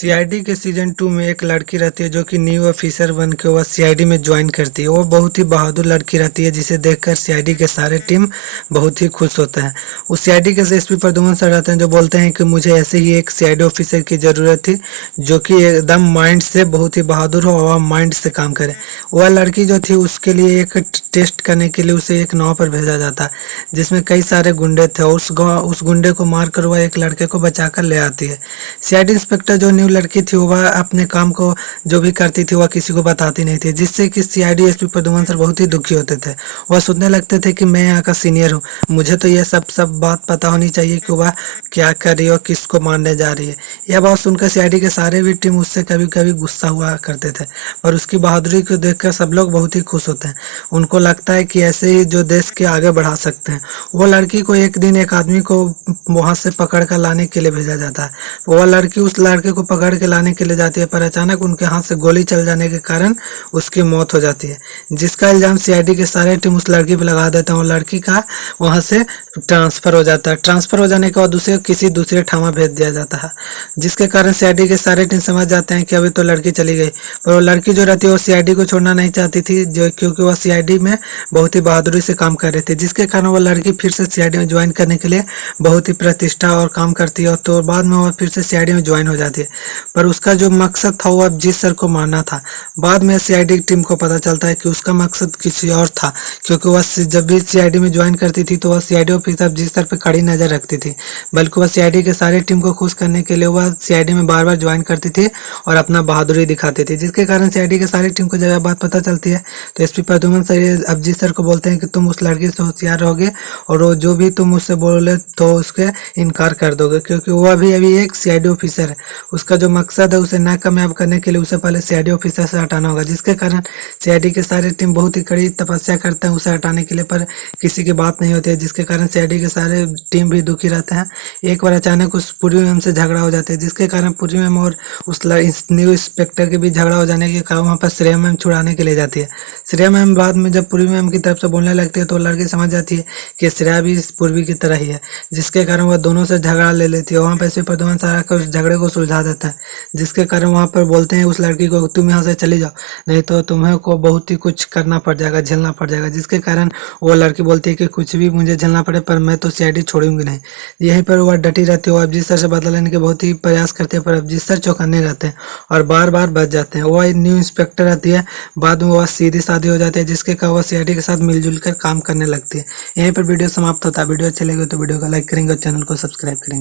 CID के season 2 में एक लड़की रहती है जो कि न्यू ऑफिसर बन के वह सीआईडी में ज्वाइन करती है। वो बहुत ही बहादुर लड़की रहती है जिसे देखकर सीआईडी के सारे टीम बहुत ही खुश होते हैं। उस सीआईडी के एसपी प्रद्युम्न सर रहते हैं जो बोलते हैं कि मुझे ऐसे ही एक सीआईडी ऑफिसर की ज़रूरत थी जो कि एकदम माइंड से बहुत ही बहादुर हो और माइंड से काम करे। वह लड़की जो थी उसके लिए एक टेस्ट करने के लिए उसे एक नाव पर भेजा जाता है जिसमें कई सारे गुंडे थे और उस गुंडे को मारकर वह एक लड़के को बचाकर ले आती है। सीआईडी इंस्पेक्टर जो न्यू लड़की थी वह अपने काम को जो भी करती थी वह किसी को बताती नहीं थी, जिससे कि सीआईडी एसपी प्रद्युम्न सर बहुत ही दुखी होते थे। वह सोचने लगते थे कि मैं यहाँ का सीनियर हूँ, मुझे तो यह सब बात पता होनी चाहिए कि वह क्या कर रही है और किसको मारने जा रही है। यह बात सुनकर सीआईडी के सारे भी टीम उससे कभी कभी गुस्सा हुआ करते थे और उसकी बहादुरी को देखकर सब लोग बहुत ही खुश होते हैं। उनको लगता है कि ऐसे ही जो देश के आगे बढ़ा सकते हैं। वो लड़की को एक दिन एक आदमी को वहां से पकड़ कर लाने के लिए भेजा जाता है। वह लड़की उस लड़के को पकड़ के लाने के लिए जाती है पर अचानक उनके हाथ से गोली चल जाने के कारण उसकी मौत हो जाती है, जिसका इल्जाम सीआईडी के सारे टीम उस लड़की पर लगा देते हैं और लड़की का वहां से ट्रांसफर हो जाता है। ट्रांसफर हो जाने के बाद उसे किसी दूसरे ठामा भेज दिया जाता है, जिसके कारण सीआईडी के सारे टीम समझ जाते हैं कि अभी तो लड़की चली गई। पर वो लड़की जो रहती है वो सीआईडी को छोड़ना नहीं चाहती थी जो क्योंकि वह सीआईडी में बहुत ही बहादुरी से काम कर रही थी, जिसके कारण वह लड़की फिर से सीआईडी में ज्वाइन करने के लिए बहुत ही प्रतिष्ठा और काम करती है। तो बाद में वह फिर से सीआईडी में ज्वाइन हो जाती है, पर उसका जो मकसद था वो अभिजीत सर को मारना था। बाद में सीआईडी टीम को पता चलता है कि उसका मकसद किसी और था, क्योंकि वह जब भी सीआईडी में ज्वाइन करती थी तो वह सीआईडी ऑफिसर अभिजीत सर पर कड़ी नजर रखती थी, बल्कि वह सीआईडी के सारे टीम को खुश करने के लिए वह सीआईडी में बार बार ज्वाइन करती थी और अपना बहादुरी दिखाती थी, जिसके कारण सीआईडी के सारी टीम को जब यह बात पता चलती है तो SP Pradyumna sir Abhijeet sir को बोलते हैं कि तुम उस लड़की से होशियार रहोगे और वो जो भी तुम उससे बोले तो उसके इनकार कर दोगे, क्योंकि वह भी अभी एक सीआईडी ऑफिसर है। उसका जो मकसद है उसे नाकामयाब करने के लिए उसे पहले सीआईडी ऑफिसर से हटाना होगा, जिसके कारण सीआईडी के सारे टीम बहुत ही कड़ी तपस्या करते हैं उसे हटाने के लिए, पर किसी की बात नहीं होती है, जिसके कारण सीआईडी के सारे टीम भी दुखी रहते हैं। एक बार अचानक उस पूर्वी मैम से झगड़ा हो जाता है, जिसके कारण पूर्वी मैम और उस न्यू इंस्पेक्टर के बीच झगड़ा हो जाने के कारण वहाँ पर श्रेया मैम छुड़ाने के लिए जाती है। श्रेया मैम बाद में जब पूर्वी मैम की तरफ से बोलने लगती है तो लड़की समझ जाती है कि श्रेया भी पूर्वी की तरह ही है, जिसके कारण वह दोनों से झगड़ा ले लेती है। वहाँ पर एसपी प्रद्युम्न सर आकर उस झगड़े को सुलझा देता है, जिसके कारण वहाँ पर बोलते हैं उस लड़की को तुम यहाँ से चली जाओ, नहीं तो तुम्हें को बहुत ही कुछ करना पड़ जाएगा, झेलना पड़ जाएगा, जिसके कारण वो लड़की बोलती है कि कुछ भी मुझे झेलना पड़े पर मैं तो सीआईडी छोड़ूंगी नहीं। यहीं पर वह डटी रहती है। वो अभिजीत सर से बदला लेने के बहुत ही प्रयास करते हैं पर अभिजीत सर चौंकाने रहते हैं और बार बार बच जाते हैं। वह न्यू इंस्पेक्टर रहती है, बाद में वह सीधी शादी हो जाती है, जिसके कारण वह सीआईडी के साथ मिलजुल कर काम करने लगती है। यहीं पर वीडियो समाप्त होता है। वीडियो अच्छी लगी तो वीडियो को लाइक करेंगे और चैनल को सब्सक्राइब करेंगे।